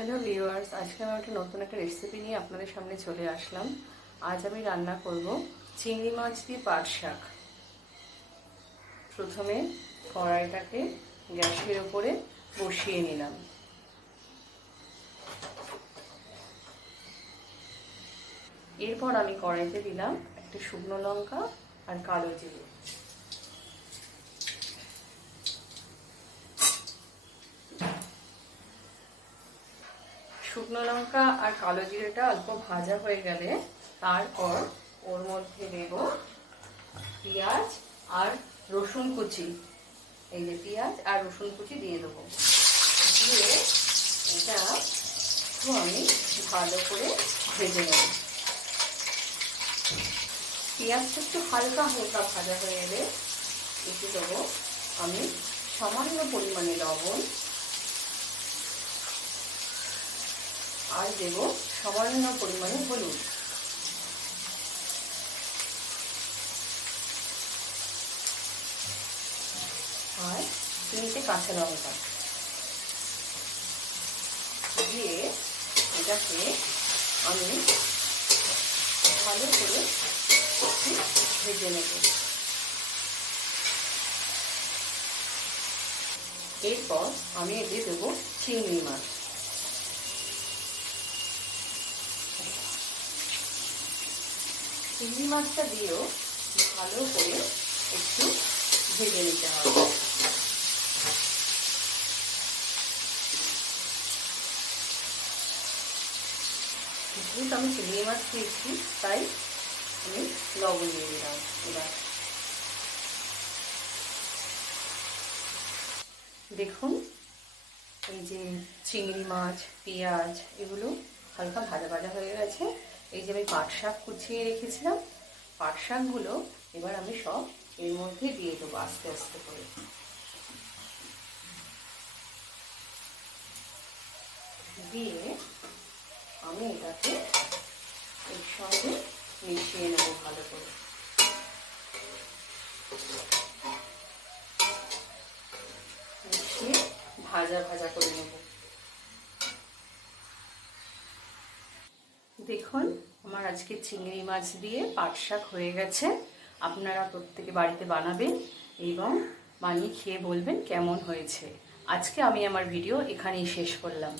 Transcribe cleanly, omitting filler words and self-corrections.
Hello viewers, আজকে আমি নতুন একটা রেসিপি নিয়ে আপনাদের সামনে চলে আসলাম। আজ আমি রান্না করব চিংড়ি মাছ দিয়ে পাট শাক। প্রথমে কড়াইটাকে গ্যাসের উপরে বসিয়ে নিলাম। এরপর আমি কড়াইতে দিলাম একটা শুকনো লঙ্কা আর কালো জিরে। শুকনো লঙ্কা আর কালো জিরেটা অল্প ভাজা হয়ে গেলে তারপর ওর মধ্যে দেব পেঁয়াজ আর রসুন কুচি। এই যে পেঁয়াজ আর রসুন কুচি দিয়ে দেবো। দিয়ে এটা একটু আমি ভালো করে ভেজে নেব। পেঁয়াজটা একটু হালকা হালকা ভাজা হয়ে এলে একটু দেবো আমি সামান্য পরিমাণে লবণ আর দেব সামান্য পরিমাণে হলুদ। আর 3টে কাঁচা লঙ্কা দিয়ে এটাকে আমি ভালো করে ভেজে নেব। এরপর আমি এতে দেব চিংড়ি মাছ। চিংড়ি মাছটা দিয়েও ভালো করে একটু ভেজে নিতে হবে। যেহেতু আমি চিংড়ি মাছ দিয়েছি তাই আমি লবণ দিয়ে দিলাম। এবার দেখুন এই যে চিংড়ি মাছ, পেঁয়াজ এগুলো হালকা ভাজা ভাজা হয়ে গেছে। এই যে আমি পাট শাক কুচিয়ে রেখেছিলাম, পাট শাকগুলো এবার আমি সব এর মধ্যে দিয়ে দেবো আস্তে আস্তে করে। দিয়ে আমি এটাকে এর সঙ্গে মিশিয়ে নেব ভালো করে। মিশিয়ে ভাজা ভাজা করে নেব। দেখুন আমার আজকে চিংড়ি মাছ দিয়ে পাট শাক হয়ে গেছে। আপনারা প্রত্যেকে বাড়িতে বানাবেন এবং বানিয়ে খেয়ে বলবেন কেমন হয়েছে। আজকে আমি আমার ভিডিও এখানেই শেষ করলাম।